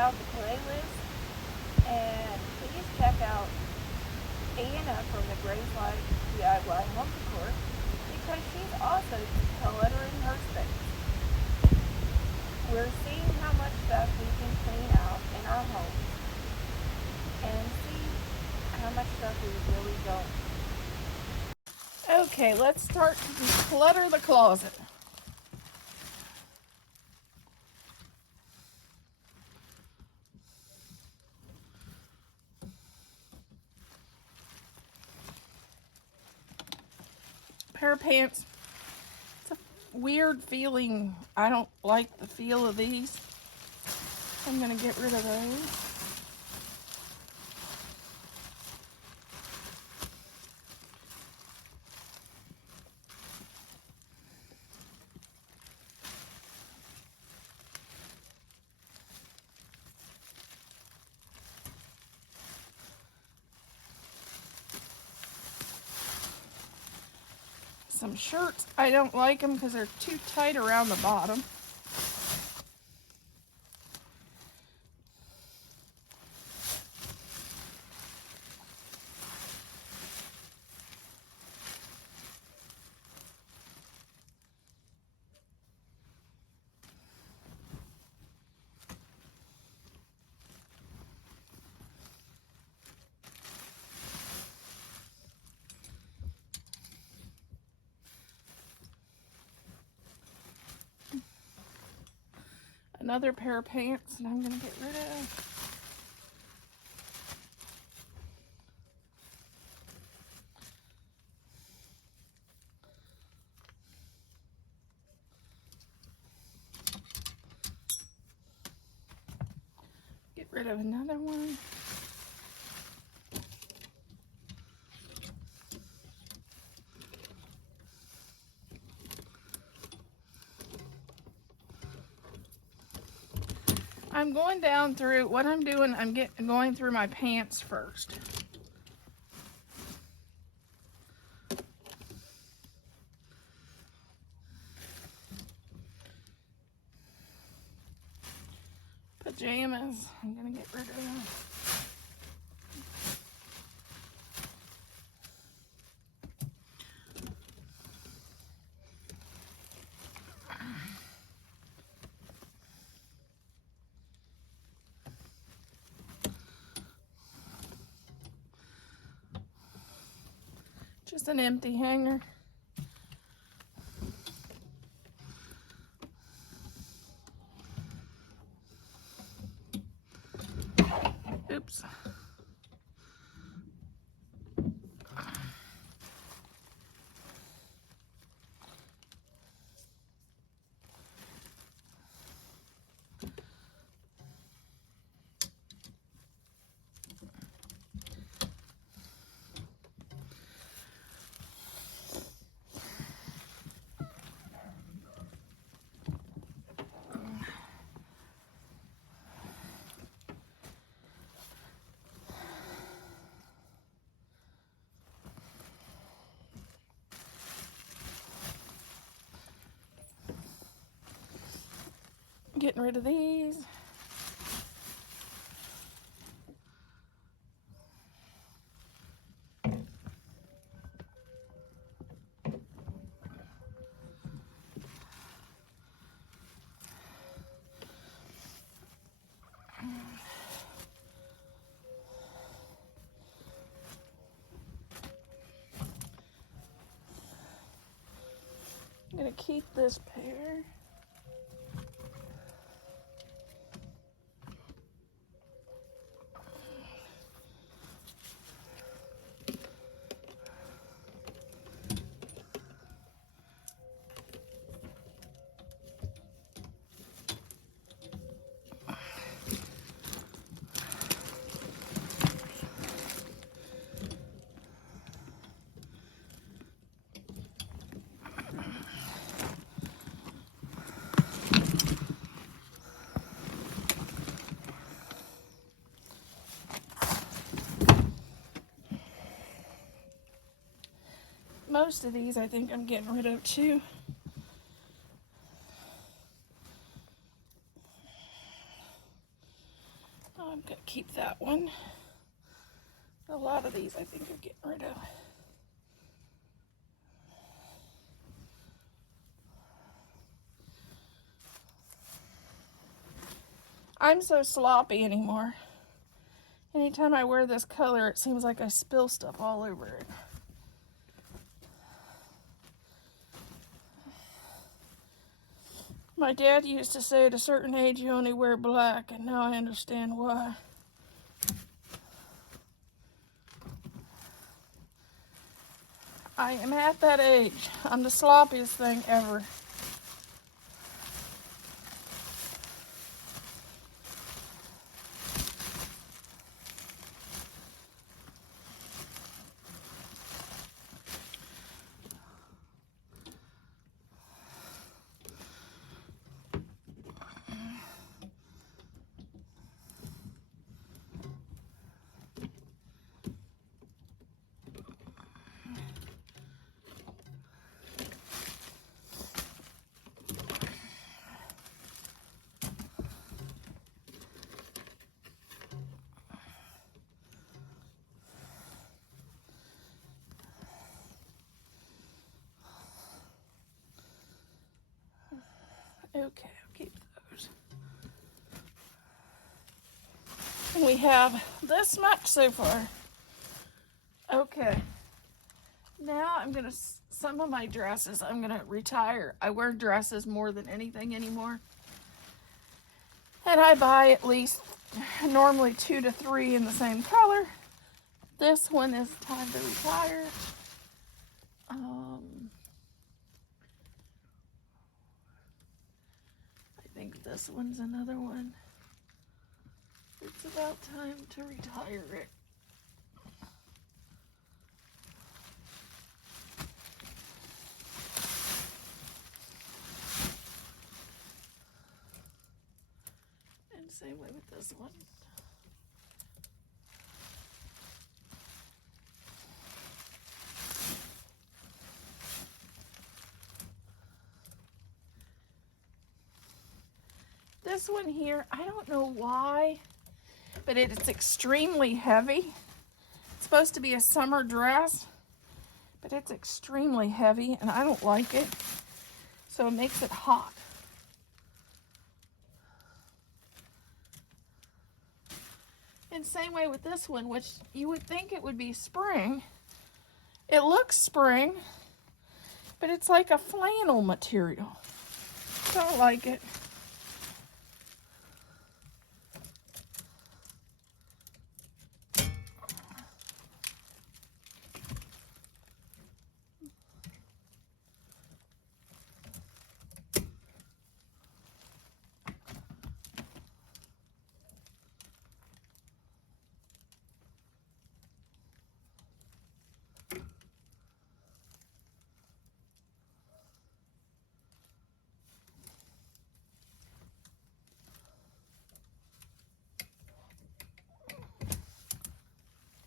out the playlist, and please check out Anna from the Grace Life DIY Home Decor, because she's also decluttering her space. We're seeing how much stuff we can clean out in our homes and see how much stuff we really don't. Okay, let's start to declutter the closet. Pair of pants. It's a weird feeling. I don't like the feel of these. I'm going to get rid of those. Some shirts, I don't like them because they're too tight around the bottom. Another pair of pants that I'm going to get rid of. Get rid of another one. I'm going down through, what I'm doing, I'm going through my pants first. Pajamas, I'm going to get rid of them. Just an empty hanger. Oops. Getting rid of these. I'm gonna keep this pair. Most of these I think I'm getting rid of too. I'm going to keep that one. A lot of these I think are getting rid of. I'm so sloppy anymore. Anytime I wear this color, it seems like I spill stuff all over it. My dad used to say at a certain age you only wear black, and now I understand why. I am at that age. I'm the sloppiest thing ever. Okay, I'll keep those. And we have this much so far. Okay. Now I'm going to, some of my dresses I'm going to retire. I wear dresses more than anything anymore. And I buy at least normally 2 to 3 in the same color. This one is time to retire. I think this one's another one. It's about time to retire it. And same way with this one. This one here, I don't know why, but it's extremely heavy. It's supposed to be a summer dress, but it's extremely heavy and I don't like it. So it makes it hot. And same way with this one, which you would think it would be spring. It looks spring, but it's like a flannel material. Don't like it.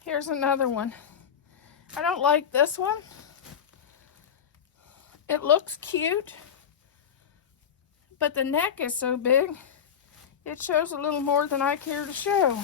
Here's another one. I don't like this one. It looks cute, but the neck is so big, it shows a little more than I care to show.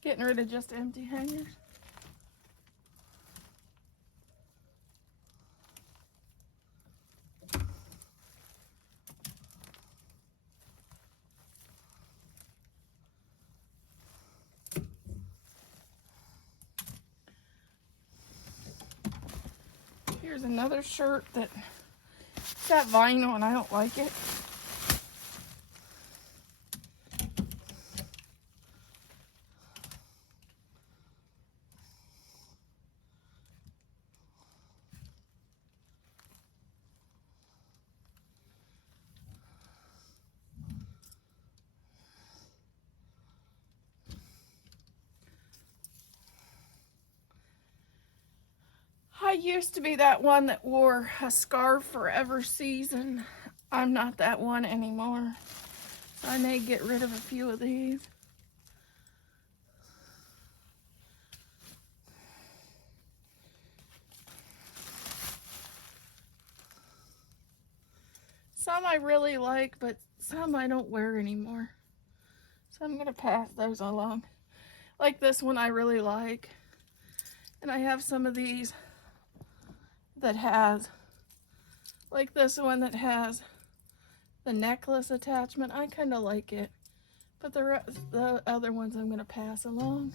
Getting rid of just empty hangers. Here's another shirt that got vinyl and I don't like it. I used to be that one that wore a scarf for every season. I'm not that one anymore. So I may get rid of a few of these. Some I really like, but some I don't wear anymore. So I'm gonna pass those along. Like this one I really like. And I have some of these that has, like this one that has the necklace attachment. I kind of like it. But the other ones I'm gonna pass along.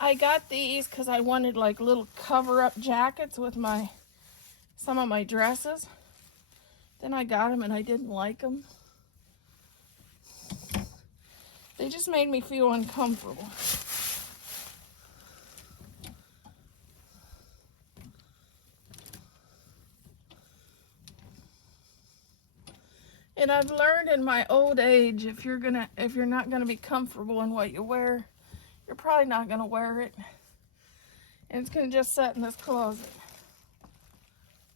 I got these because I wanted like little cover-up jackets with some of my dresses. Then I got them and I didn't like them. They just made me feel uncomfortable. And I've learned in my old age, if you're not gonna be comfortable in what you wear, you're probably not gonna wear it. And it's gonna just sit in this closet.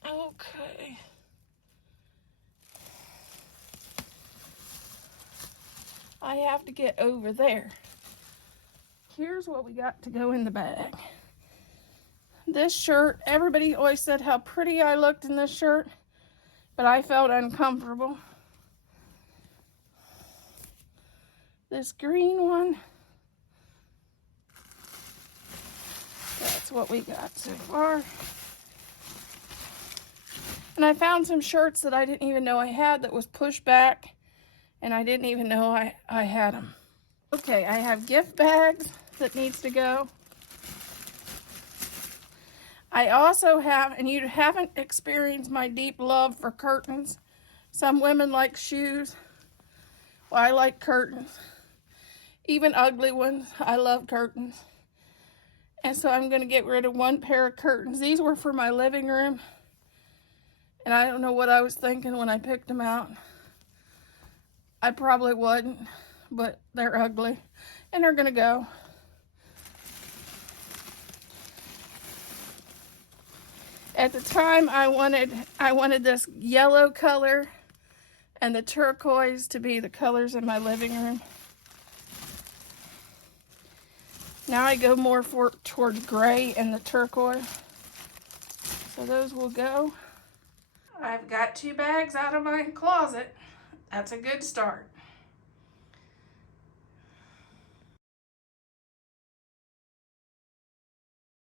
Okay. I have to get over there. Here's what we got to go in the bag. This shirt, everybody always said how pretty I looked in this shirt, but I felt uncomfortable. This green one, that's what we got so far. And I found some shirts that I didn't even know I had that was pushed back, and I didn't even know I had them. Okay, I have gift bags that needs to go. I also have, and you haven't experienced my deep love for curtains. Some women like shoes. Well, I like curtains. Even ugly ones. I love curtains. And so I'm going to get rid of one pair of curtains. These were for my living room. And I don't know what I was thinking when I picked them out. I probably wouldn't, but they're ugly. And they're going to go. At the time, I wanted this yellow color and the turquoise to be the colors in my living room. Now I go more toward gray and the turquoise. So those will go. I've got 2 bags out of my closet. That's a good start.